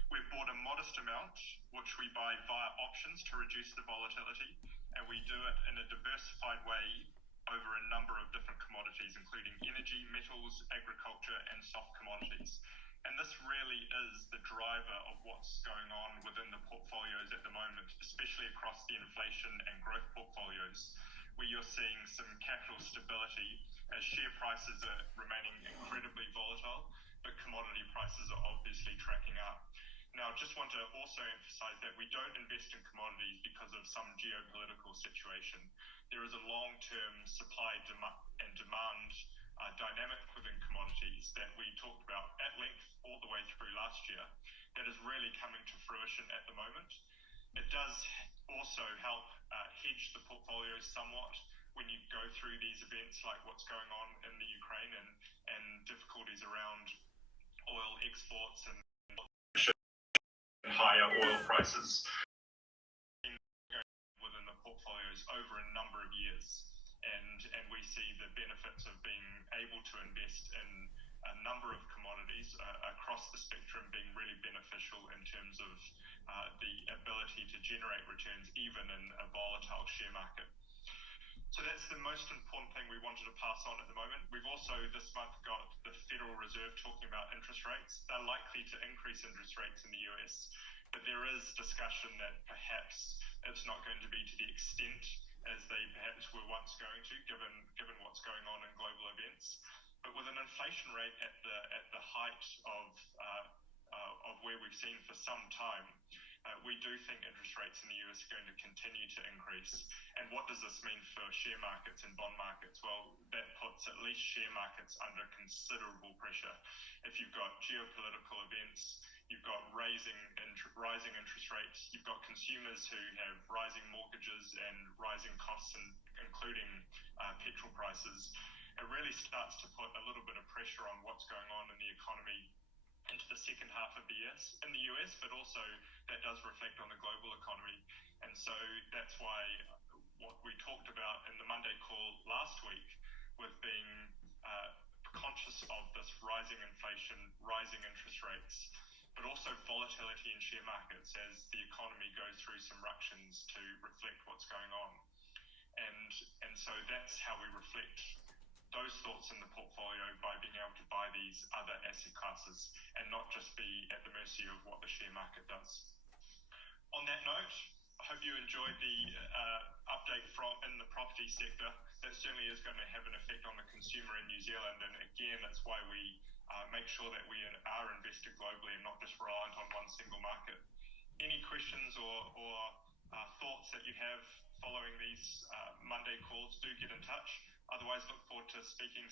We've bought a modest amount, which we buy via options to reduce the volatility, and we do it in a diversified way over a number of different commodities, including energy, metals, agriculture, and soft commodities. And this really is the driver of what's going on within the portfolios at the moment, especially across the inflation and growth portfolios, where you're seeing some capital stability as share prices are remaining incredibly volatile, but commodity prices are obviously tracking up. Now, I just want to also emphasize that we don't invest in commodities because of some geopolitical situation. There is a long-term supply and demand dynamic within commodities that we talked about at length all the way through last year that is really coming to fruition at the moment. It does also help hedge the portfolios somewhat when you go through these events like what's going on in the Ukraine and difficulties around oil exports and higher oil prices within the portfolios over a number of years. And we see the benefits of being able to invest in a number of commodities across the spectrum being really beneficial in terms of the ability to generate returns even in a volatile share market. So that's the most important thing we wanted to pass on at the moment. We've also this month got the Federal Reserve talking about interest rates. They're likely to increase interest rates in the US, but there is discussion that perhaps it's not going to be to the extent as they perhaps were once going to, given what's going on in global events. But with an inflation rate at the height of where we've seen for some time, we do think interest rates in the US are going to continue to increase. And what does this mean for share markets and bond markets? Well, that puts at least share markets under considerable pressure. If you've got geopolitical events, you've got rising interest rates, you've got consumers who have rising mortgages and rising costs, including petrol prices. It really starts to put a little bit of pressure on what's going on in the economy into the second half of the year in the US, but also that does reflect on the global economy. And so that's why what we talked about in the Monday call last week with being conscious of this rising inflation, rising interest rates, but also volatility in share markets as the economy goes through some ructions to reflect what's going on. And so that's how we reflect those thoughts in the portfolio by being able to buy these other asset classes and not just be at the mercy of what the share market does. On that note, I hope you enjoyed the update from in the property sector. That certainly is going to have an effect on the consumer in New Zealand, and again, that's why we make sure that we are invested globally and not just reliant on one single market. Any questions or thoughts that you have following these Monday calls, do get in touch. Otherwise, look forward to speaking